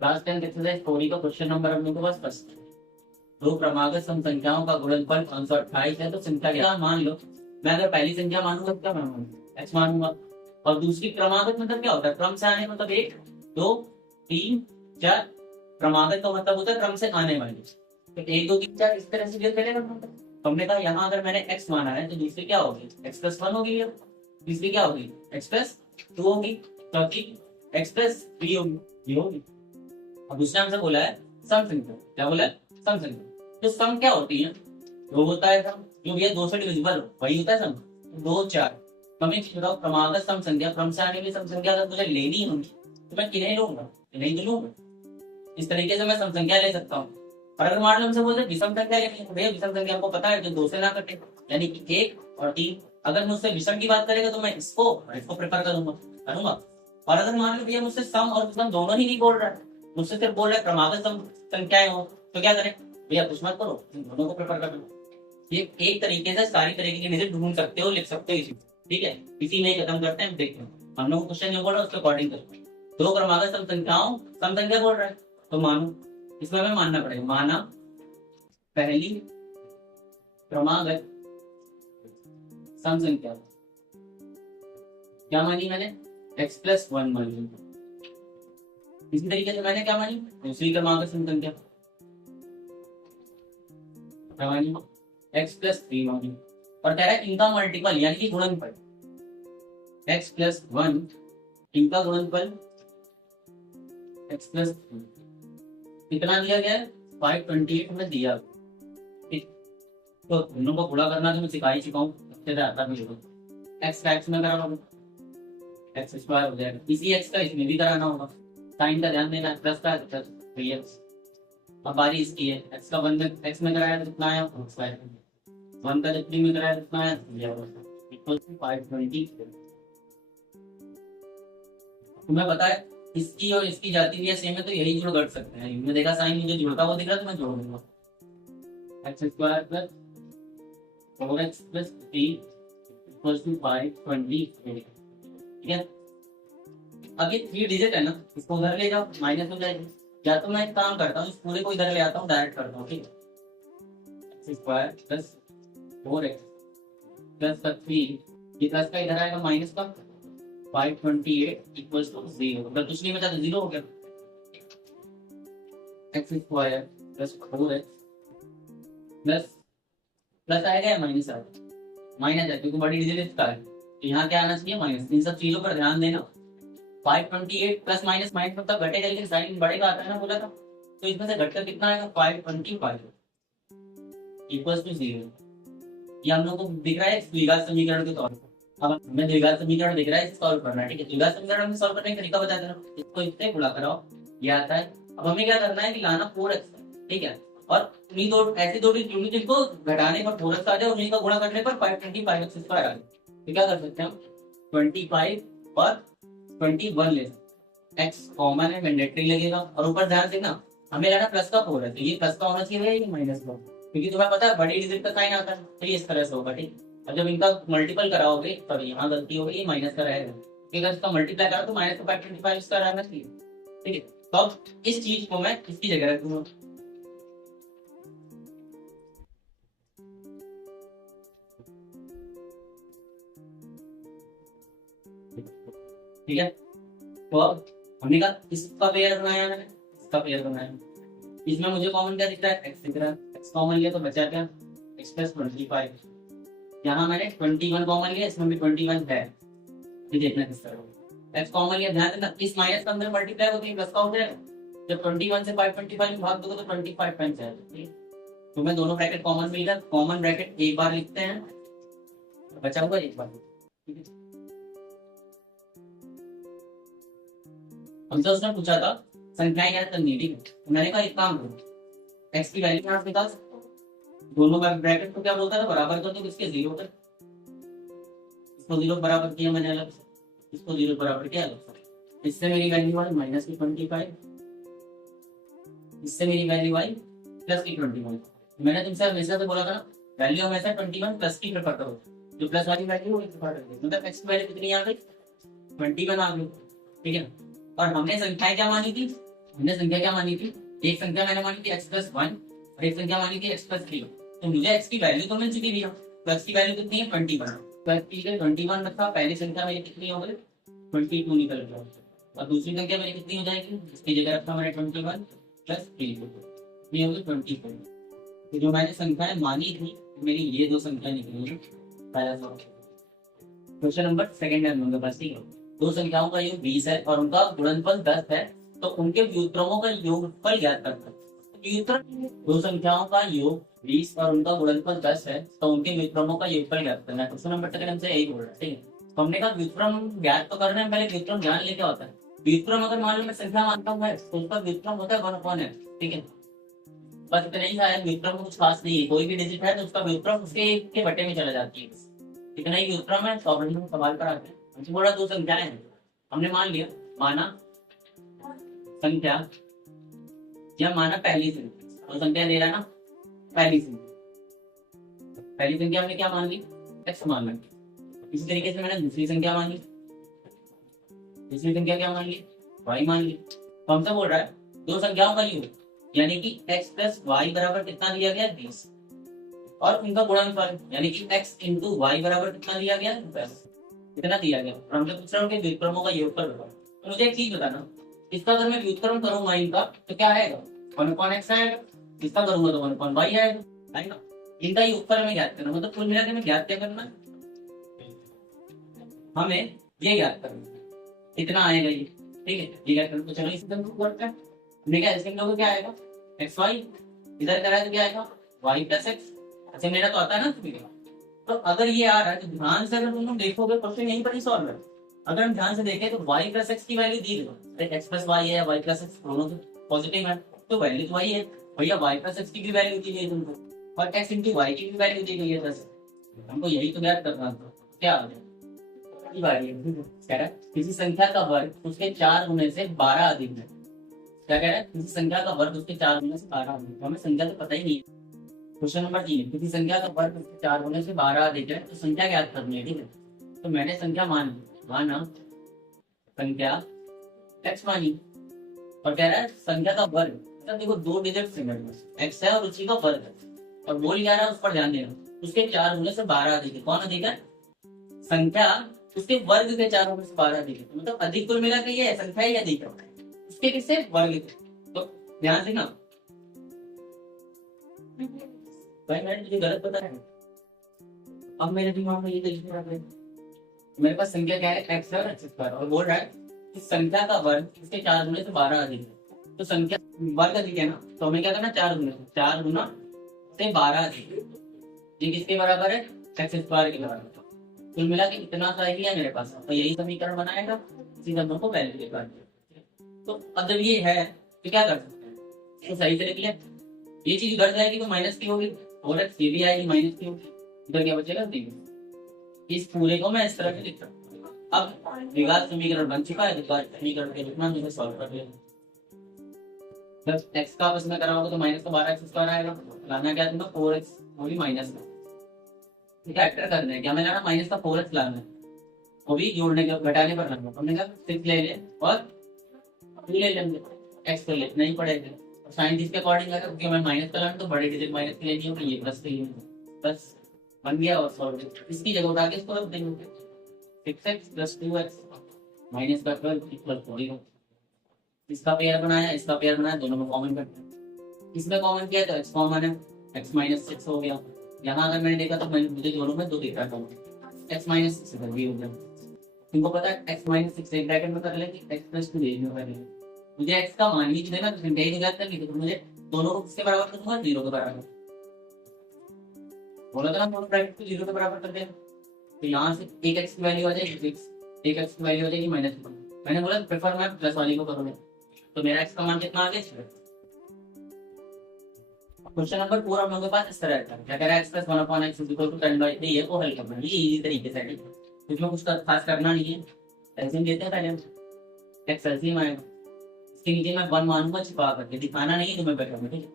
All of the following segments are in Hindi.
क्लास 10 एक्सरसाइज थोड़ी का क्वेश्चन नंबर अपने को बस फर्स्ट, दो क्रमागत सम संख्याओं का गुणनफल 528 है तो संख्या क्या मान लो। मैं अगर पहली संख्या मानूंगा तो क्या मानूंगा, एक्स मानूंगा। और दूसरी क्रमागत मतलब क्या होता है, क्रम से आने मतलब 1 2 3 4। क्रमागत का मतलब होता है क्रम से आने वाली, तो 1 2 3 4 इस तरह से चलेगा। हमने कहा यहाँ अगर मैंने x माना है तो दूसरी क्या होगी, x प्लस 1 होगी, तीसरी क्या होगी, x प्लस 2 होगी, चौथी x प्लस 3 होगी, ये होगी। अब दूसरा हमसे बोला है सम संख्या, क्या बोला है, सम संख्या। तो सम क्या होती है, दो होता है सम, जो भी है 2 से डिविजिबल वही होता है सम, 2 4। हमें एक चीज बताओ, क्रमागत सम संख्या, क्रम से आने वाली सम संख्या अगर मुझे लेनी होगी तो मैं किन्हें लूंगा, इन्हें तो लूंगा। इस तरीके से मैं सम संख्या ले सकता हूँ। और अगर मान लो हमसे बोलते विषम संख्या लेनी है, भैया विषम संख्या आपको पता है जो 2 से ना कटे, यानी कि 1 और 3। अगर मुझसे विषम की बात करेगा तो मैं इसको प्रेफर करूंगा। और अगर मान लो भैया मुझसे सम और विषम दोनों ही नहीं बोल रहा है, मुझसे सिर्फ बोल रहा है क्रमागत सम संख्याएं हो, तो क्या करें भैया, कुछ मत करो, दोनों को प्रेफर कर लो। ये एक तरीके से सारी तरीके की चीजें ढूंढ सकते हो, लिख सकते हो इसी, ठीक है। इसी में खत्म करते हैं, देखते हैं हम लोग क्वेश्चन जो बोल रहा है उसके अकॉर्डिंग करो। दो क्रमागत सम संख्याओं, सम संख्या बोल रहा है तो मानो, इसमें हमें मानना पड़ेगा, माना पहली क्रमागत सम संख्या क्या मानी मैंने, x प्लस 1 मानी। इसी तरीके से मैंने क्या मानी, दूसरी क्रमागत सम संख्या क्या मानी, x प्लस 3 मानी। और कह रहा है इनका मल्टीपल यानी कि गुणनफल, x प्लस 1 इनका गुणनफल x प्लस 3 कितना दिया गया है, 528 में दिया। ठीक, तो दोनों को गुणा करना तो मैं सिखा ही चुका हूँ, अच्छे से आता भी होगा। x का x में कराना, x स्क्वायर हो जाएगा, इसी x का इसमें भी कराना होगा। साइन का ध्यान देना, प्लस का 3x। अब बारी इसकी है, x का 1 में x में कराया तो कितना आया, 1 का 3 में कराया कितना आया, इक्वल टू 520। तुम्हें पता है इसकी और इसकी जाती भी सेम है तो यही जोड़ कर सकते हैं। मैंने देखा साइन मुझे जुड़ता हुआ दिख रहा है तो मैं जोड़ दूंगा, X square plus 4x plus 3 equal to 520। ठीक है, अब ये 3 डिजिट है ना, इसको उधर ले जाओ, माइनस हो जाएगी। या तो मैं एक काम करता हूँ, इस पूरे को इधर ले आता हूँ, डायरेक्ट करता हूँ। ठीक है, x square plus 4x plus 3, ये प्लस का इधर आएगा माइनस का 528 इक्वल्स टू 0। अगर कुछ नहीं बचा तो 0 हो गया। X square plus 4x plus plus आएगा या माइनस आएगा, माइनस है क्योंकि बड़ी डिजिट इसका है, तो यहाँ क्या आना चाहिए, माइनस। इन सब चीजों पर ध्यान देना। 528 प्लस माइनस माइनस मतलब घटेगा, लेकिन साइन बढ़ेगा आता है ना, बोला था। तो इसमें से घटकर कितना आएगा, 525 इक्वल्स टू 0। ये हम लोग को दिख रहा है द्विघात समीकरण के तौर पर। अब हमें द्विघात समीकरण दिख रहा है, इसको सॉल्व करना है। ठीक है, द्विघात समीकरण में सॉल्व करने का तरीका बता देना, इसको इससे गुणा कराओ, ये आता है। अब हमें क्या करना है कि लाना 4x, ठीक है, और उन्हीं दो ऐसी दो यूनिट जिनको घटाने पर 4x आ जाए, उन्हीं का गुणा करने पर 525x स्क्वायर आ जाए। तो क्या कर सकते हैं हम, 25 और 21 ले सकते हैं। x कॉमन है, मैंडेटरी लगेगा। और ऊपर ध्यान देना हमें लेना प्लस का 4 है, तो ये प्लस का होना चाहिए, ये माइनस का, क्योंकि तुम्हें पता है बड़ी डिजिट का साइन आता है, तो ये इस तरह से होगा। ठीक, और जब इनका मल्टीपल कराओगे तब यहाँ गलती होगी, माइनस का रहेगा, क्योंकि अगर इसका मल्टीप्लाई करो तो माइनस का 525 इसका रहना चाहिए। ठीक है, तो अब इस चीज को मैं इसकी जगह रख दूंगा। ठीक है, तो अब हमने कहा इसका पेयर बनाया मैंने, इसका पेयर बनाया, इसमें मुझे कॉमन क्या दिख रहा है, एक्स दिख रहा है। एक्स कॉमन लिया तो बचा क्या, एक्स प्लस 25। यहाँ मैंने 21 कॉमन लिया, इसमें भी 21 है। ये देखना किस तरह एक्स कॉमन लिया, ध्यान देना इस माइनस का अंदर मल्टीप्लाई होती है, प्लस का हो जाएगा। जब 21 से 525 में भाग दोगे तो 25 टाइम्स आएगा। तो मैं दोनों ब्रैकेट कॉमन मिल गया, कॉमन ब्रैकेट एक बार लिखते हैं, बचा हुआ एक बार। ठीक है, हमसे उसने पूछा था संख्याएं क्या करनी है। ठीक है, तो मैंने कहा एक काम करो, एक्स की वैल्यू यहाँ निकाल सकते हो, दोनों ब्रैकेट को क्या बोलता था, बराबर कर दो किसके, 0 तक। इसको 0 बराबर किया मैंने अलग से, इसको 0 बराबर किया अलग से। इससे मेरी वैल्यू आई माइनस की 25, इससे मेरी वैल्यू आई प्लस की 21। मैंने तुमसे हमेशा से बोला था वैल्यू हमेशा 21 प्लस की प्रेफर करो, जो प्लस वाली वैल्यू वो प्रेफर करो। मतलब एक्स की वैल्यू कितनी आ गई, 21 आ गई। ठीक है, और हमने संख्याएं क्या मानी थी, हमने संख्या क्या मानी थी, एक संख्या मैंने मानी थी x+1 और एक संख्या मानी थी x+3। तो मुझे x की वैल्यू तो मिल चुकी थी, तो x की वैल्यू कितनी है 21। तो x की 21 रखा, पहली संख्या मेरी कितनी हो गई 22 निकल गया, और दूसरी संख्या मेरी कितनी हो जाएगी, इसकी जगह रखा मैंने 21 + 3 ये हो गई 24। तो जो मैंने संख्याएं मानी थी मेरी ये दो संख्या निकली है। पहला सवाल क्वेश्चन नंबर सेकंड है मेरे पास, ठीक है। दो संख्याओं का योग 20 है और उनका गुणनफल 10 है, तो उनके व्युत्क्रमों का योगफल ज्ञात करना। दो संख्याओं का योग 20 और उनका गुणनफल 10 है, तो उनके व्युत्क्रमों का योगफल ज्ञात करना है। क्वेश्चन नंबर सेकंड हमसे यही बोल रहा है, ठीक है। तो हमने कहा व्युत्क्रम ज्ञात तो करना है, पहले व्युत्क्रम जान ले क्या होता है। व्युत्क्रम अगर मान लो मैं संख्या मानता हूँ तो उसका व्युत्क्रम होता है 1/n, ठीक है। बस इतना ही है, व्युत्क्रम कुछ खास नहीं है, कोई भी डिजिट है तो उसका व्युत्क्रम उसके के बटे में चला जाती है, इतना ही व्युत्क्रम है। सवाल पर आते हैं, हमसे बोला दो संख्याएं हैं, हमने मान लिया, माना संख्या या माना पहली संख्या, तो संख्या दे रहा है ना पहली संख्या, पहली संख्या हमने क्या मान ली x मान ली। इसी तरीके से मैंने दूसरी संख्या मान ली, दूसरी संख्या क्या मान ली y मान ली। तो हमसे बोल रहा है दो संख्याओं का योग यानी कि x + y बराबर कितना दिया गया 20, और उनका गुणनफल यानी कि x × y बराबर कितना दिया गया 10, कितना दिया गया। और हमसे पूछ रहा हूँ कि व्युत्क्रमों का योगफल बताओ। तो मुझे एक चीज बताना, इसका अगर मैं व्युत्क्रम करूंगा इनका तो क्या आएगा 1/x आएगा, इसका करूंगा तो 1/y आएगा। इनका योगफल हमें ज्ञात करना, मतलब कुल मिला के हमें ज्ञात क्या करना है, हमें ये ज्ञात करना, इतना आएगा ये, ठीक है। ये ज्ञात करना, तो चलो इस तरह करते हैं। हमने क्या इसके लोगों क्या आएगा xy, इधर करा तो क्या आएगा y + x। अच्छा मेरा तो आता है ना तुम्हें, तो अगर ये आ रहा है तो ध्यान से अगर तुम देखोगे क्वेश्चन यहीं पर ही सॉल्व है। अगर हम ध्यान से देखें तो y + x की वैल्यू दी है, x + y है y + x दोनों पॉजिटिव है, तो वैल्यू तो वही है भैया। y + x की भी वैल्यू दी गई तुमको, और x × y की भी वैल्यू दी गई है 10, हमको यही तो ज्ञात करना था। क्या आ गया कह रहा है किसी संख्या का वर्ग उसके 4 होने से 12 अधिक है। क्या कह रहा है, किसी संख्या का वर्ग उसके 4 होने से 12 अधिक है, हमें संख्या तो पता ही नहीं है। क्वेश्चन नंबर 3, किसी संख्या का वर्ग उसके 4 होने से 12 अधिक है, तो संख्या ज्ञात करनी है, ठीक है। तो मैंने संख्या माना संख्या x मानी, और कह रहा है संख्या का वर्ग, तो देखो दो डिजिट से x है और उसी का वर्ग है, और बोल क्या रहा है उस पर ध्यान देना, उसके 4 होने से 12 अधिक है। कौन अधिक है, संख्या उसके वर्ग के 4 होने से 12 अधिक है, मतलब अधिक कुल मिला के ये संख्या ही अधिक है उसके किससे वर्ग। तो ध्यान देना भाई, मैंने तुझे गलत बता रहा है। अब मेरे दिमाग में ये तरीके रख रहे, मेरे पास संख्या क्या है x है और x², और बोल रहा है कि संख्या का वर्ग इसके 4 गुने से 12 अधिक है, तो संख्या वर्ग अधिक है ना, तो हमें क्या करना 4 गुना से 12 अधिक, ये किसके बराबर है x² के बराबर। कुल मिला के इतना सा ही है मेरे पास, तो यही समीकरण बनाएगा, इसी नंबर को वैल्यू के बाद। तो अब जब ये है तो क्या कर सकते हैं, तो सही से लिख ले, ये चीज उधर जाएगी तो माइनस की होगी, और x ये भी आएगी माइनस की होगी, इधर क्या बचेगा 3। इस पूरे को मैं इस तरह से लिख सकता हूँ। अब द्विघात समीकरण बन चुका है, द्विघात समीकरण के रूप में मुझे सॉल्व कर लेना। जब x का बस में कराओगे तो माइनस का 12x² आएगा, लाना क्या तुम्हें 4x वो भी माइनस में, फैक्टर करना है, क्या मैं लाना माइनस का 4x लाना है, वो भी जोड़ने के घटाने पर लाना। हमने कहा 6 ले ले और 3 ले लेंगे, x तो लेना ही पड़ेगा, साइन जिसके अकॉर्डिंग है, क्योंकि मैं माइनस का लाना तो बड़े डिजिट माइनस की लेनी होगी, ये प्लस की लेनी, बस बन गया। और सॉल्व इसकी जगह उठा के इसको रख देंगे, 6x + 2x माइनस का 12 इक्वल 4। इसका पेयर बनाया, इसका पेयर बनाया, दोनों में कॉमन करते हैं, इसमें कॉमन किया तो x कॉमन है, x - 6 हो गया। यहाँ अगर मैंने देखा तो मुझे दोनों में 2 दिख रहा था, x - 6 इधर भी हो गया। तुमको पता है x - 6 एक ब्रैकेट में कर ले कि x + 2 ले लो, पहले मुझे x का मान ही देना, तो संख्या ही ज्ञात करनी, तो मुझे दोनों को किसके बराबर करूंगा 0 के बराबर, बोला था ना दोनों ब्रैकेट को 0 के बराबर कर देना। तो यहाँ से एक x की वैल्यू आ जाएगी 6, एक x की वैल्यू आ जाएगी -1। मैंने बोला प्रेफर मैं प्लस वाली को करूंगा, तो मेरा x का मान कितना आ गया 6। क्वेश्चन नंबर 4 हम लोगों के पास इस तरह का क्या कह रहा है, x + 1/x = 10/3 है, को हल करना है, ये इजी तरीके से है, इसमें कुछ खास करना नहीं है। एलसीएम लेते हैं पहले, x एलसीएम आएगा, इसके नीचे मैं 1 मानूंगा छिपा करके, दिखाना नहीं तुम्हें बैठा में, ठीक है।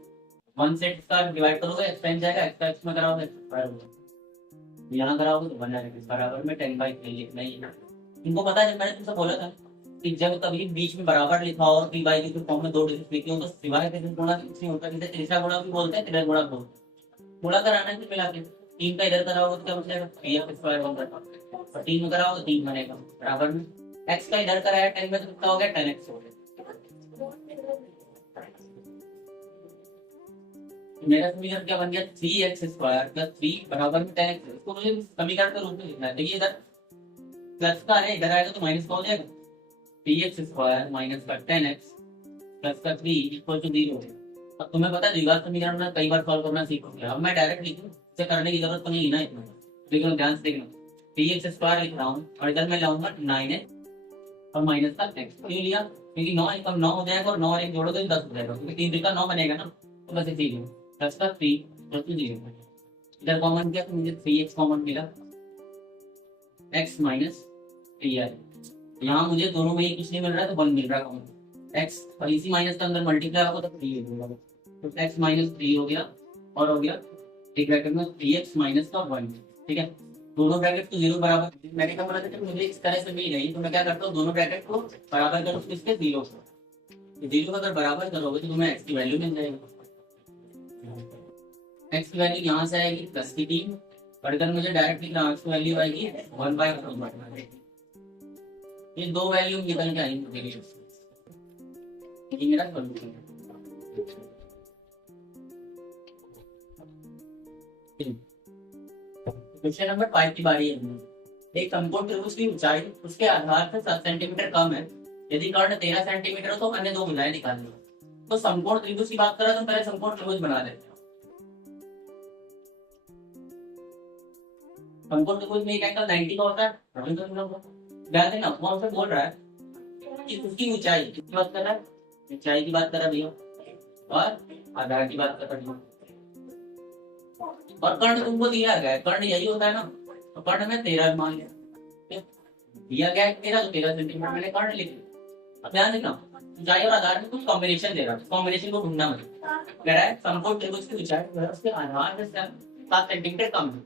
1 से इसका डिवाइड करोगे x टाइम जाएगा, x का x में कराओगे यहाँ कराओगे तो 1 आएगा, बराबर में 10/3 लिखना ही है। इनको पता है, जब मैंने तुमसे बोला था कि जब कभी बीच में बराबर लिखा हो 3 की फॉर्म में 2 डिजिट लिखी हो तो सिवाय के गुणा कुछ नहीं होता, जिसे त्रिशा गुणा भी बोलते हैं, त्रिभुज गुणा बोलते हैं। गुणा कराना है तो मिला के 3 का इधर कराओगे तो क्या बचेगा, 3x² बन और 3 में कराओ तो 3 बनेगा बराबर में x का इधर कराया 10 में तो कितना हो गया 10x हो गया। मेरा समीकरण क्या बन गया 3x² + 3 बराबर में 10x। इसको मुझे समीकरण के रूप में लिखना है। देखिए इधर प्लस का है, इधर आएगा तो माइनस का हो जाएगा। 3x² माइनस का 10x प्लस का 3 इक्वल टू 0। अब तुम्हें पता है द्विघात समीकरण में कई बार सॉल्व करना सीख गया। अब मैं डायरेक्ट लिखूं, इसे करने की जरूरत तो नहीं है ना इतना, लेकिन ध्यान से देखना 3x² लिख रहा हूँ और इधर मैं लाऊंगा 9x और माइनस का x। क्यों लिया, क्योंकि 9 1 9 हो जाएगा और 9 और 1 जोड़ोगे तो 10 हो जाएगा, क्योंकि 3 3 का 9 बनेगा ना, तो बस इसी लिए प्लस का 3 प्लस 0। इधर कॉमन किया तो मुझे 3x कॉमन मिला, x माइनस 3 है। यहाँ मुझे दोनों में ही कुछ नहीं मिल रहा है तो 1 मिल रहा है कॉमन। x और इसी माइनस के अंदर मल्टीप्लाई होगा तो 3 हो जाएगा, तो x माइनस 3 हो गया और हो गया एक ब्रैकेट में 3x माइनस का 1। ठीक है, दोनों ब्रैकेट को 0 बराबर, मैंने कहा था कि मुझे इस तरह से मिल गई तो मैं क्या करता हूँ दोनों ब्रैकेट को बराबर करूँ किसके 0 से। 0 को अगर बराबर करोगे तो तुम्हें x की वैल्यू मिल जाएगी। x की वैल्यू यहाँ से आएगी प्लस की 3 और इधर मुझे डायरेक्ट लिखना x की वैल्यू आएगी 1/2। ये दो वैल्यू निकल के आएंगे ये मेरा सॉल्यूशन है। क्वेश्चन नंबर 5 की बारी है। एक समकोण त्रिभुज की ऊंचाई उसके आधार से 7 सेंटीमीटर कम है, यदि कर्ण 13 सेंटीमीटर हो तो अन्य दो भुजाएं निकालनी। तो समकोण त्रिभुज की बात करें तो पहले समकोण त्रिभुज बना लेते हैं। समकोण त्रिभुज में एक एंगल 90 का होता है। ध्यान देना कौन सा बोल रहा है कि उसकी ऊंचाई की बात कर रहा है, ऊंचाई की बात कर रहा है भैया और आधार की बात कर रहा है। और कर्ण तुमको दिया गया है, कर्ण यही होता है ना, तो कर्ण में 13 मान लिया, दिया गया है 13 तो 13 सेंटीमीटर मैंने कर्ण लिख लिया। अब ध्यान देना ऊंचाई और आधार में कुछ कॉम्बिनेशन दे रहा है, कॉम्बिनेशन को ढूंढना मुझे कह रहा है समकोण त्रिभुज की ऊंचाई उसके आधार से 7 सेंटीमीटर कम है।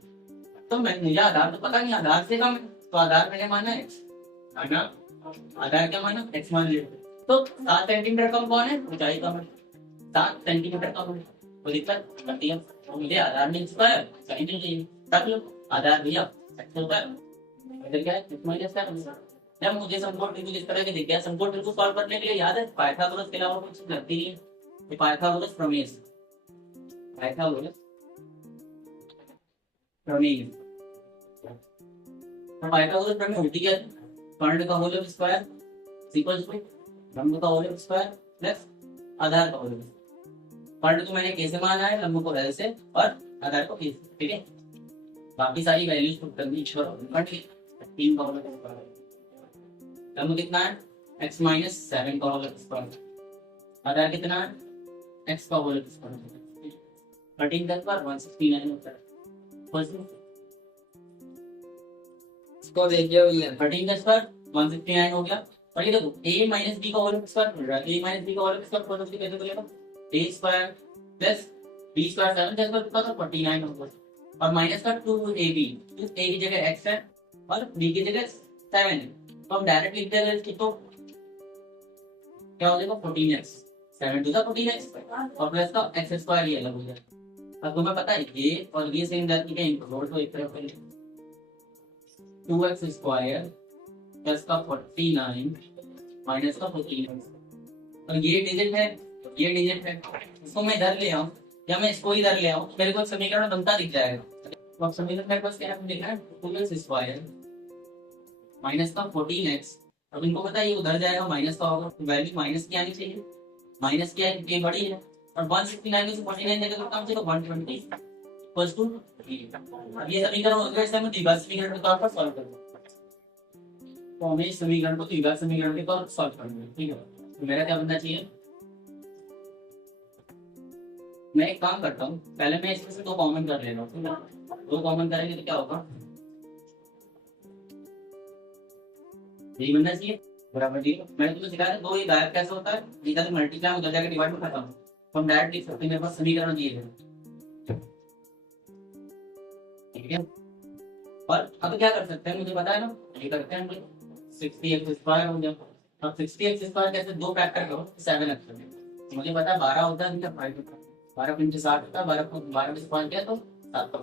तो मैं मुझे आधार तो पता नहीं, आधार से कम है तो आधार मैंने माना x, आधार क्या माना x मान लिया। तो 7 सेंटीमीटर कम कौन है, ऊंचाई कम है, 7 सेंटीमीटर कम है तो दिक्कत करती है। तो मुझे आधार में स्क्वायर सही नहीं चाहिए, तब लो आधार भैया x होता है, इधर क्या है x माइनस का। जब मुझे समकोण त्रिभुज इस तरह के दिख गया, समकोण त्रिभुज सॉल्व करने के लिए याद है पाइथागोरस के अलावा कुछ लगती है, ये पाइथागोरस प्रमेय, पाइथागोरस प्रमेय। पाइथागोरस प्रमेय होती है कर्ण का होल स्क्वायर इक्वल्स टू लंब का होल स्क्वायर प्लस आधार का होल। कर्ण को मैंने कैसे माना है, लंब को l से और आधार को k से। ठीक है, बाकी सारी वैल्यूज पुट करनी छोड़ कर्ण 3 का होल स्क्वायर, लंब कितना है x माइनस 7 का होल स्क्वायर, आधार कितना है x का होल स्क्वायर। 13 10 पर 169 होता है। इसको देखिए 13 10 पर 169 हो गया। और ये देखो a माइनस b का होल स्क्वायर मिल रहा है, a माइनस b का होल स्क्वायर को कैसे करेगा, a square plus b square 7 10 पर कितना था 49 होगा और माइनस का 2ab, तो a की जगह x है और b की जगह 7 है, तो हम डायरेक्ट लिख देंगे तो क्या हो जाएगा 14x, 7 टू द 14x और प्लस का x स्क्वायर ये अलग हो जाएगा। अब तुम्हें पता है ये और ये सेम जाती है इंक्लूड तो एक तरफ पे 2x स्क्वायर प्लस का 49 माइनस का 14 और ये डिजिट है, ये डिजिट है, इसको मैं इधर ले आऊं या मैं इसको इधर ले आऊं मेरे को समीकरण बनता दिख जाएगा। तो अब समीकरण मेरे पास क्या है, लिखा है 2x स्क्वायर माइनस का 14x। अब इनको पता है ये उधर जाएगा माइनस का होगा, वैल्यू माइनस की आनी चाहिए, माइनस की है बड़ी है और 169 से 49 देगा तो कम से कम 120 इक्वल्स टू। अब ये समीकरण हो गया, इसे हम द्विघात समीकरण के तौर पर सॉल्व करेंगे। तो हमें इस समीकरण को द्विघात समीकरण के तौर पर सॉल्व करना है। ठीक है, तो मेरा क्या बनना चाहिए, मैं एक काम करता हूँ पहले मैं इसमें से 2 कॉमन कर ले रहा हूँ। 2 कॉमन करेंगे तो क्या होगा, यही बनना चाहिए बराबर 0। मैंने तुम्हें सिखाया था 2 ये गायब कैसे होता है, इधर मल्टीप्लाई उधर जाकर डिवाइड में खत्म, तो हम डायरेक्ट लिख सकते हैं मेरे पास समीकरण दिए हैं। ठीक है, और अब क्या कर सकते हैं मुझे पता है ना, ये करते हैं 60x स्क्वायर हो गया अब 60x² कैसे दो फैक्टर करो 7x में, मुझे पता है 12 होता है, 5 होता है, 12 पंचे 60 होता है, 12 में से 5 किया तो 7 का,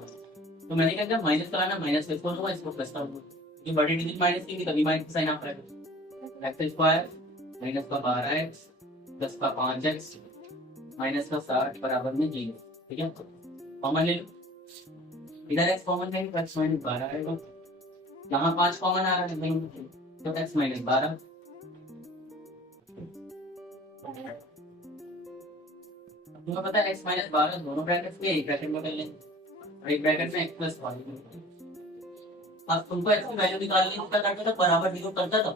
तो मैंने क्या किया माइनस कराना, माइनस इसको होगा इसको प्लस कर दो, ये बड़ी डिजिट माइनस की तभी माइनस साइन आप करेंगे, x² माइनस का 12x प्लस का 5x माइनस का 60 बराबर में 0। ठीक है, कॉमन ले लो, इधर x कॉमन है तो x माइनस 12 आएगा, यहाँ 5 कॉमन आ रहा है कहीं तो x माइनस 12। तुम्हें पता है x माइनस 12 दोनों ब्रैकेट में एक ब्रैकेट में कर लेंगे और एक ब्रैकेट में x प्लस 12। अब तुमको x की वैल्यू निकालनी है, क्या करता था बराबर 0 करता था,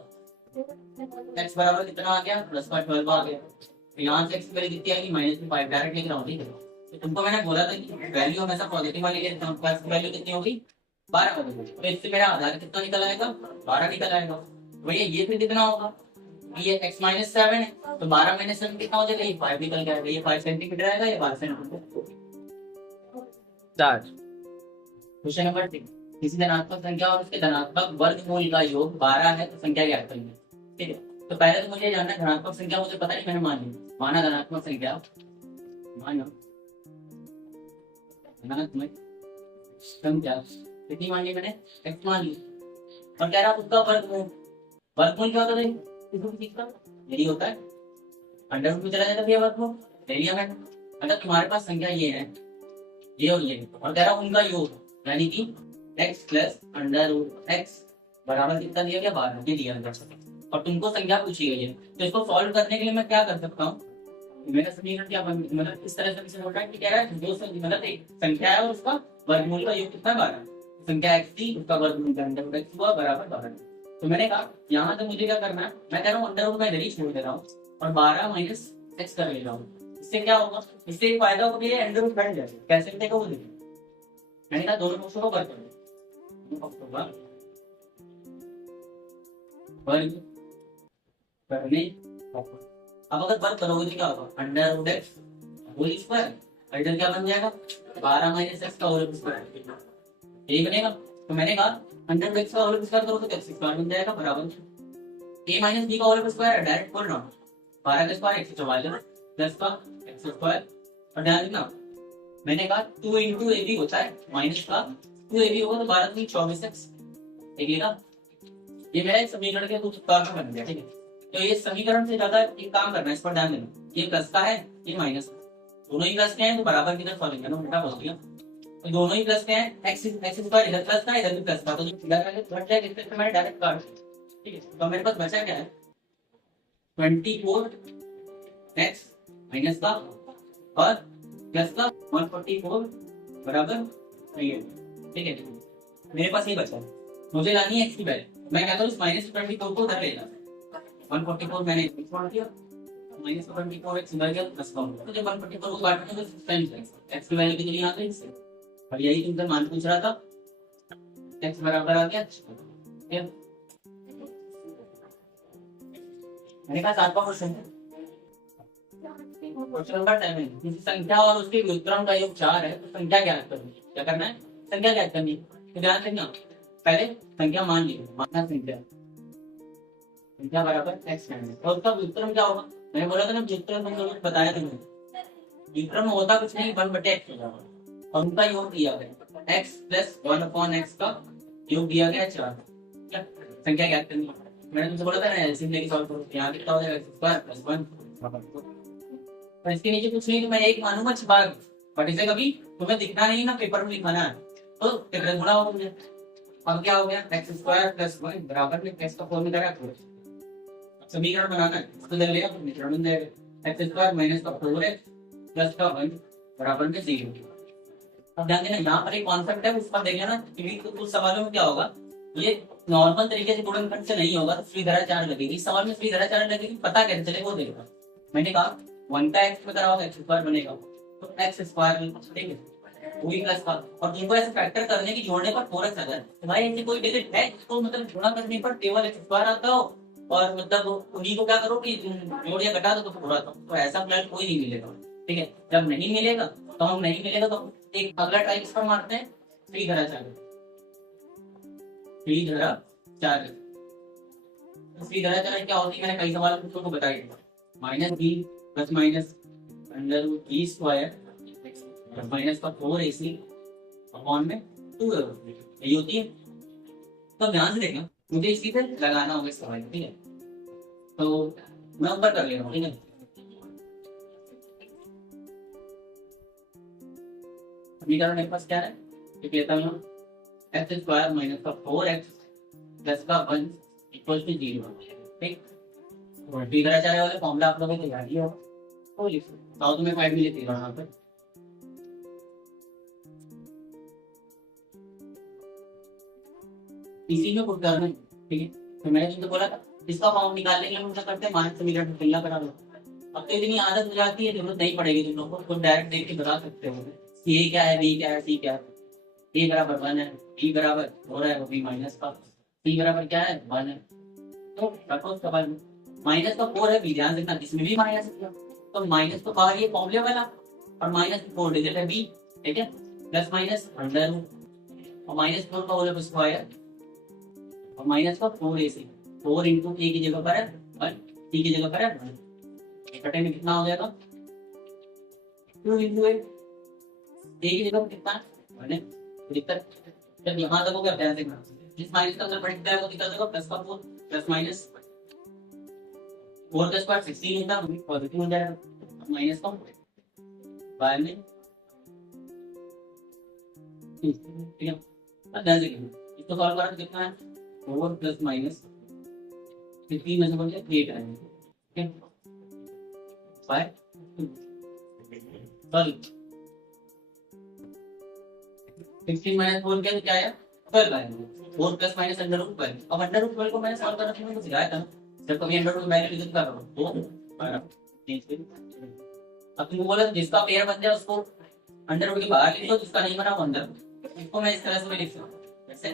x बराबर कितना आ गया प्लस का 12 आ गया, तो यहाँ से x की वैल्यू कितनी आएगी माइनस में 5 डायरेक्ट लिख रहा हूँ। ठीक है, तो तुमको मैंने बोला था कि वैल्यू हमेशा पॉजिटिव वाली लेते हैं, x की वैल्यू कितनी होगी 12 होगी, तो इससे मेरा आधार कितना निकल आएगा 12 निकल आएगा। भैया ये फिर कितना होगा, ये x माइनस 7 है तो 12 माइनस 7 कितना हो जाएगा, ये 5 निकल के आएगा, ये 5 सेंटीमीटर आएगा, ये 12 सेंटीमीटर। क्वेश्चन नंबर 3, किसी धनात्मक संख्या और उसके धनात्मक वर्गमूल का योग 12 है तो संख्या ज्ञात करेंगे। ठीक है, तो पहले तो मुझे जानना है धनात्मक संख्या, मुझे पता नहीं मैंने माना धनात्मक संख्या, माना धनात्मक संख्या कितनी मान ली मैंने, x मान ली, और कह रहा उसका वर्गमूल, वर्गमूल क्या होता है किसी चीज का, यही होता है अंडर रूट में चला जाता है वर्गमूल, ले लिया मैंने। अगर तुम्हारे पास संख्या ये है, ये और ये, और कह रहा उनका योग यानी कि x plus under root x बराबर कितना दिया गया 12, ये दिया गया, और तुमको संख्या पूछी गई है, तो इसको सॉल्व करने के लिए मैं क्या कर सकता हूँ, मेरा समीकरण क्या मतलब इस तरह से होता है कि कह रहा है दो मतलब एक संख्या है और उसका वर्गमूल का योग कितना 12, संख्या x थी उसका वर्गमूल का अंडर रूट x हुआ बराबर 12। तो मैंने कहा यहाँ से मुझे क्या करना है, मैं कह रहा हूँ अंडर रूट में इधर ही छोड़ दे रहा हूँ और 12 माइनस x कर ले रहा हूँ, इससे क्या होगा, इससे एक फायदा होगा ये अंडर रूट बढ़ जाएगा, कैसे देखो वो देखो, मैंने कहा दोनों पक्षों को वर्ग कर करने, अब अगर वर्ग करोगे तो क्या होगा under root x whole square, under क्या बन जाएगा 12 माइनस x का होल स्क्वायर, यही बनेगा। तो मैंने कहा अंडर रूट x का होल स्क्वायर करो तो x स्क्वायर बन जाएगा बराबर a माइनस b का होल स्क्वायर, डायरेक्ट बोल रहा हूँ 12 का स्क्वायर 144 प्लस का x स्क्वायर, और ध्यान रखना मैंने कहा 2 इंटू ab होता है माइनस का 2ab होगा तो 12 की 24x, ठीक है ना, ये मेरा एक समीकरण के कुछ उत्तर में बन गया। ठीक है, तो ये समीकरण से ज्यादा एक काम करना है, इस पर ध्यान देना, ये प्लस का है ये माइनस, दोनों ही प्लस के हैं तो बराबर की तरफ सॉल्व करना, उल्टा बोल दिया, तो दोनों ही प्लस के हैं, x स्क्वायर इधर प्लस का इधर भी प्लस का, तो इधर का घट जाएगा इससे मैंने डायरेक्ट काट, ठीक है, तो मेरे पास बचा क्या है 24x माइनस का और प्लस का 144 बराबर नहीं है। ठीक है, मेरे पास ये बचा है, मुझे लानी है x की वैल्यू, मैं कहता हूँ इस माइनस 24 को उधर ले जाना, 144 मैंने काट दिया माइनस 24x उधर गया प्लस का, तो जब 144 को काटना तो टाइम x की वैल्यू कितनी आ गई इससे, और यही तुमसे मान पूछ रहा था, x बराबर आ गया, ठीक है, मैंने कहा 7वां क्वेश्चन है, क्वेश्चन नंबर 7, किसी संख्या और उसके व्युत्क्रम का योग 4 है तो संख्या ज्ञात करनी, क्या करना है संख्या ज्ञात करनी, तो ध्यान रखना पहले संख्या मान ली, माना संख्या बराबर x माइनस, और उसका व्युत्क्रम क्या होगा, मैंने बोला था ना व्युत्क्रम तुमको बताया था, व्युत्क्रम होता कुछ नहीं 1/x होगा, और उनका योग दिया गया x प्लस 1/x का योग दिया गया 4, संख्या ज्ञात करनी, मैंने तुमसे बोला था ना एलसीएम लेके सॉल्व करो, यहाँ कितना हो जाएगा x² प्लस 1, तो इसके नीचे कुछ नहीं तो मैं एक मानूंगा 6, बट इसे कभी तुम्हें दिखना नहीं ना, पेपर में लिखाना है, तो गुणा होगा मुझे, अब क्या हो गया x² प्लस 1 बराबर में x का फॉर्मूला रखो, समीकरण बनाना है तो ले लिया समीकरण बन जाएगा x² माइनस का 4x प्लस का 1 बराबर में 0। अब ध्यान देना यहाँ पर एक कॉन्सेप्ट है उसका देख लेना, क्योंकि कुछ सवालों में क्या होगा ये नॉर्मल तरीके से गुणनखंड से नहीं होगा, तो श्रीधराचार्य लगेगी, इस सवाल में श्रीधराचार्य लगेगी, पता कैसे चलेगा वो देखना, मैंने कहा 1 का x में करा होगा x² बनेगा तो x² ठीक है वही प्लस का, और तुमको ऐसे फैक्टर करने की जोड़ने पर 4x आ जाए, भाई ऐसी कोई डिजिट है तो मतलब गुणा करने पर केवल x² आता हो, और मतलब उन्हीं को क्या करो कि जोड़ या घटा दो तो पूरा, तो ऐसा प्लान कोई नहीं मिलेगा। ठीक है, जब नहीं मिलेगा तो हम नहीं मिलेगा तो एक अगला टाइप इसका मारते हैं श्रीधराचार्य, इसकी तरह तरह क्या होती है, मैंने कई सवाल को बता दिया। Minus B plus minus under root B square minus का 4ac अपॉन में 2 यही होती है। तो ध्यान से देखना, मुझे इसी पे लगाना होगा इस सवाल, ठीक है। तो मैं ऊपर कर ले रहा हूँ, ठीक है। समीकरण मेरे पास क्या है, ये कहता हूँ एक्स स्क्वायर माइनस का 4x प्लस का 1 इक्वल टू 0, ठीक। और द्विघाचार्य वाले फॉर्मूला आप लोगों ने तैयार किया हो, तो लिखो साउथ में फाइव मिली थी यहाँ पे। इसी में पुट करना है, ठीक है। तो मैंने तुमसे बोला था इसका फॉर्म निकालने के लिए हम क्या करते हैं, माइनस समीकरण तुलना करा लो। अब तो इतनी आदत हो जाती है, जरूरत नहीं पड़ेगी तुम लोगों को, डायरेक्ट देख के बता सकते हो ए क्या है, बी क्या है, सी क्या है। ए बराबर 1 है, बी बराबर 4 है, बी माइनस का, सी बराबर क्या है 1 है। तो रखो उसका बाद माइनस का 4 है, बी ध्यान रखना इसमें भी माइनस है, तो माइनस तो बाहर ये फॉर्मूले वाला और माइनस 4 डिजिट है बी, ठीक है। प्लस माइनस अंडर और माइनस 4 का होल स्क्वायर और माइनस का 4ac 4 इंटू ए की जगह पर है 1, सी की जगह पर है 1, इकट्ठे में कितना हो जाएगा 2 इंटू ए की जगह पर कितना है 1 है। दिक्कत जब यहाँ तक हो गया ध्यान देखना, जिस माइनस का अंदर बढ़ता है वो कितना देगा प्लस का 4 प्लस माइनस 4 का स्क्वायर 16 होता है, पॉजिटिव हो जाएगा माइनस का बाय में, ठीक है। अब ध्यान देखिए इसको सॉल्व करा तो कितना है 4 प्लस माइनस 15 में से बोलते 8 आएंगे, ठीक है। बाय सॉल्व 16 माइनस 4 क्या है 12 आएंगे, 4 प्लस माइनस अंडर रूट 12। अब अंडर रूट 12 को मैंने सॉल्व करना तुमको सिखाया था ना, जब कभी अंडर रूट वैल्यू निकाल कर रहा हूं तो अब तुमको बोला जिसका पेयर बन जाए उसको अंडर रूट के बाहर लिख दो, जिसका नहीं बना वो अंदर, इसको मैं इस तरह से लिख सकता हूं ऐसे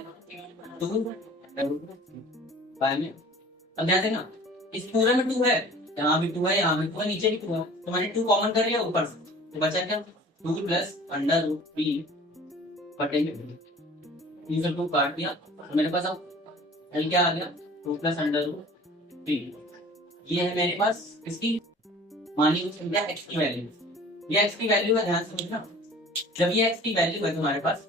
2 बाय में। अब ध्यान देना इस पूरे में 2 है, यहाँ भी 2 है, यहाँ भी 2 है, नीचे भी 2 है, तो मैंने 2 कॉमन कर लिया ऊपर से, तो बचा क्या 2 प्लस अंडर रूट 3 बटे 2 काट दिया, तो मेरे पास अब एल क्या आ गया 2 प्लस अंडर रूट 3। ये है मेरे पास इसकी मानी हुई संख्या x की वैल्यू, ये x की वैल्यू है, ध्यान से समझना। जब ये x की वैल्यू है तुम्हारे पास,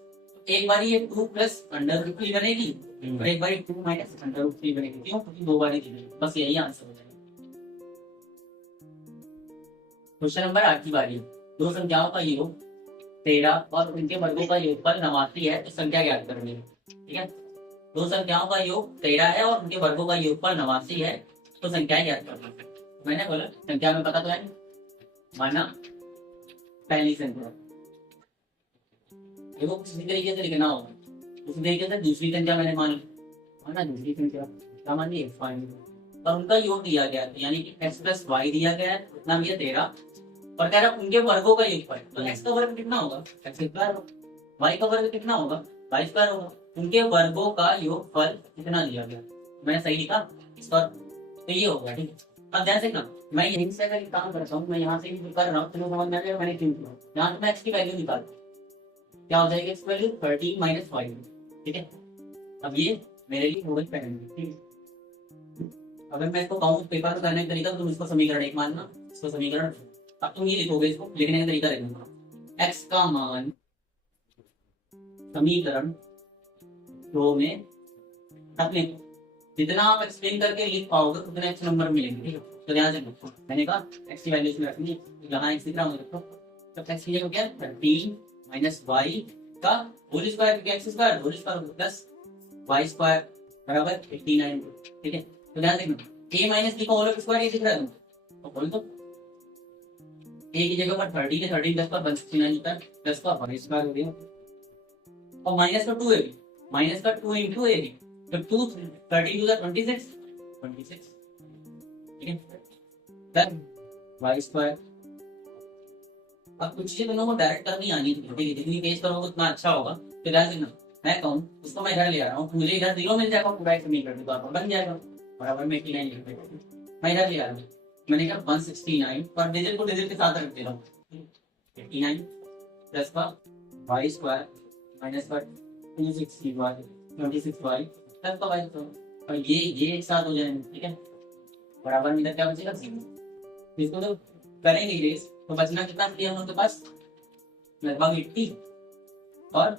एक बार ये 2 प्लस अंडर रूट 3 बनेगी और एक बार 2 माइनस अंडर रूट 3 बनेगी, क्यों क्योंकि 2 बार ही, बस यही आंसर हो जाएगा। क्वेश्चन नंबर 8 की बारी, दो संख्याओं का योग 13 और उनके वर्गों का योगफल 89 है, तो संख्या ज्ञात करनी है, ठीक है। दो संख्याओं का योग 13 है और उनके वर्गों का योगफल 89 है, तो संख्या ज्ञात करनी है। मैंने बोला संख्या में पता तो है, माना पहली संख्या देखो किसी तरीके से लिखना होगा, उसी तरीके से दूसरी संख्या मैंने माना दूसरी संख्या क्या मान ली x और उनका योग दिया गया है, यानी कि x प्लस वाई दिया गया है, उतना भी है 13, और कह रहा उनके वर्गों का योगफल, तो x का वर्ग कितना होगा x स्क्वायर, y का वर्ग कितना होगा y स्क्वायर होगा, उनके वर्गों का योगफल कितना दिया गया, मैंने सही लिखा इसका, तो ये होगा, ठीक है। अब ध्यान से ना मैं यहीं से अगर काम करता हूँ, मैं यहाँ से भी कर रहा हूँ, तुम्हें समझ में आ जाएगा मैंने क्यों किया। यहाँ पे मैं x की वैल्यू निकाल, क्या हो जाएगी x वैल्यू 13 माइनस 5, ठीक है। अब ये मेरे लिए हो गई पहली, ठीक है। अगर मैं इसको कहूँ पेपर में करने का तरीका, तो तुम इसको समीकरण 1 मानना, इसको समीकरण, अब तुम ये लिखोगे, इसको लिखने का तरीका देखना, x का मान समीकरण 2 में अपने जितना आप एक्सप्लेन करके लिख पाओगे उतने x नंबर मिलेंगे, ठीक है। तो ध्यान से लिखो, मैंने कहा x की वैल्यू इसमें रखनी है, यहाँ x लिख रहा हूँ, देखो तो x की जगह क्या है 13 माइनस y का whole square, x square whole square plus y square बराबर 89, ठीक है। तो ध्यान देखना a माइनस b का होल स्क्वायर ये दिख रहा है, तो बोल दो a की जगह पर 30 है, 30 प्लस का 169 होता है, प्लस का y स्क्वायर हो गया और माइनस का 2 ab, माइनस का 2 इंटू ab, तो 2 30 टू द 26, ठीक है, प्लस y स्क्वायर। अब कुछ चीजें दोनों को डायरेक्ट करनी आनी चाहिए, जितनी पेश करोगे उतना अच्छा होगा। तो ध्यान देना मैं कहूँ उसको मैं इधर ले आ रहा हूँ, मुझे इधर 0 मिल जाएगा, पूरा एक समीकरण बन जाएगा, बराबर में 89 लिख देगा, मैं इधर ले आ रहा हूँ, मैंने कहा 169 और डिजिट को डिजिट के साथ रख दे रहा हूँ, 89 प्लस का y स्क्वायर माइनस का 26y प्लस का y स्क्वायर, और ये एक साथ हो जाएंगे, ठीक है। बराबर में इधर क्या बचेगा, 0। इसको तो करेंगे रेस, तो बचना कितना क्लियर हम लोग के पास, लगभग 80 और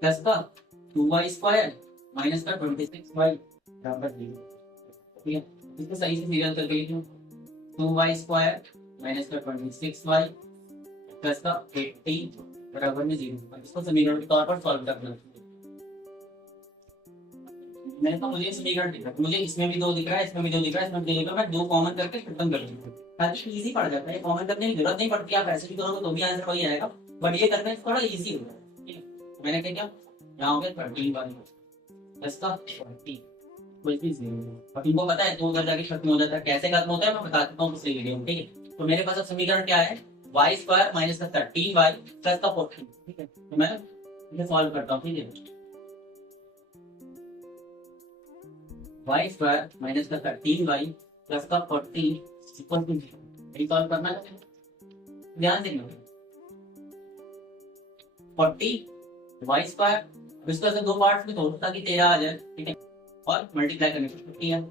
प्लस का 2y² माइनस का 26y बराबर 0, ठीक है। इसको सही से सीरियल करके लिखो, 2y² माइनस का 26y प्लस का 80 बराबर में 0। इसको समीकरण के तौर पर सॉल्व करना है। मैंने तो मुझे समीकरण दिख रहा है, मुझे इसमें भी 2 दिख रहा है, इसमें भी 2 दिख रहा है, इसमें भी 2 दिख रहा है, मैं 2 कॉमन करके खत्म कर दूंगा, ताकि इजी पड़ जाता है। कॉमन करने की जरूरत नहीं पड़ती, आप ऐसे भी करोगे तो भी आंसर वही आएगा, बट ये करने से थोड़ा इजी होगा, ठीक है। मैंने क्या किया, यहाँ हो गया 13 बार प्लस का 40 कुछ भी 0, और तुमको पता है 2 उधर जाके खत्म हो जाता है, कैसे खत्म होता है मैं बता देता हूँ पिछले वीडियो में, ठीक है। तो मेरे पास अब समीकरण क्या है, y² माइनस का 13y प्लस का 14, ठीक है। तो मैं इसे सॉल्व करता हूँ, ठीक है। y² माइनस का 13y प्लस का 14 इक्वल टू 0, सॉल्व करना है, ध्यान देना। 40 y², इसको ऐसे 2 पार्ट्स में तोड़ ताकि 13 आ जाए, ठीक है, और मल्टीप्लाई करने को 50 है,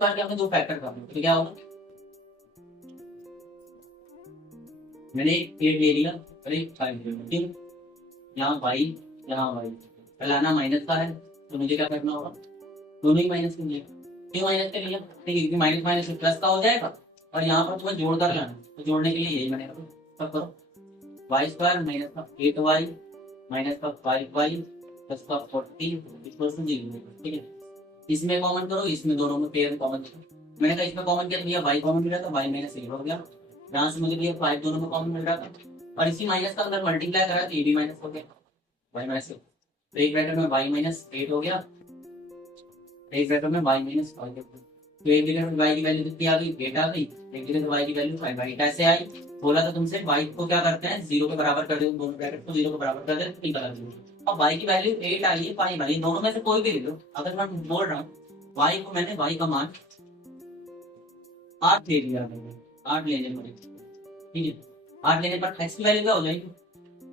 पर क्या हमने 2 फैक्टर कर दिए, तो क्या होगा, मैंने 8 ले लिया और एक 5 ले लिया, ठीक। यहाँ y फलाना माइनस का है, तो मुझे क्या करना होगा, दोनों ही माइनस कर लिया, क्यों माइनस कर लिया, ठीक है, क्योंकि माइनस माइनस प्लस का हो जाएगा, और यहाँ पर तुम्हें जोड़ कर लाना, तो जोड़ने के लिए यही मैंने सब करो, y² माइनस का 8y माइनस का 5y प्लस का 40 इक्वल टू 0, ठीक है। इसमें कॉमन करो, इसमें दोनों में पेयर कॉमन करो, मैंने कहा इसमें कॉमन कर लिया, y कॉमन मिला तो y माइनस 0 हो गया, यहाँ से मुझे लिया 5 दोनों में कॉमन मिल रहा था, और इसी माइनस का अगर मल्टीप्लाई करा तो ये भी माइनस हो गया, y माइनस, तो एक ब्रैकेट में y माइनस 8 हो गया, एक ब्रैकेट में y माइनस 5 हो गया, तो एक जगह पर y की वैल्यू कितनी आ गई, 8 आ गई, एक जगह पर y की वैल्यू 5 8 ऐसे आई। बोला था तुमसे y को क्या करते हैं, 0 के बराबर कर दो, दोनों ब्रैकेट को 0 के बराबर कर दे, निकल आ। अब y की वैल्यू 8 आई है, 5 आई है, दोनों में से कोई भी ले लो। अगर मैं बोल रहा हूँ y को मैंने y का मान 8 ले लिया, 8 लेने पर, ठीक है, 8 लेने पर x की वैल्यू क्या हो जाएगी,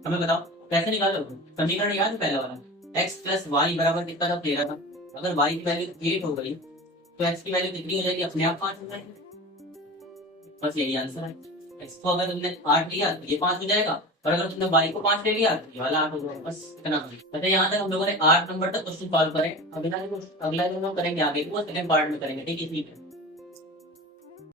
हमें बताओ कैसे निकालोगे, समीकरण याद है पहला वाला, x प्लस वाई बराबर कितना था, 13 था। अगर y की वैल्यू 8 हो गई तो x की वैल्यू कितनी हो जाएगी, अपने आप 5 हो जाएगी, बस यही आंसर है। x को अगर तुमने 8 लिया तो ये 5 हो जाएगा, और अगर तुमने y को 5 ले लिया तो ये वाला 8 हो जाएगा, बस इतना। अच्छा, यहाँ तक हम लोगों ने 8 नंबर तक क्वेश्चन सॉल्व करें। अगला जो करेंगे आगे वो सेकंड पार्ट में करेंगे, ठीक है।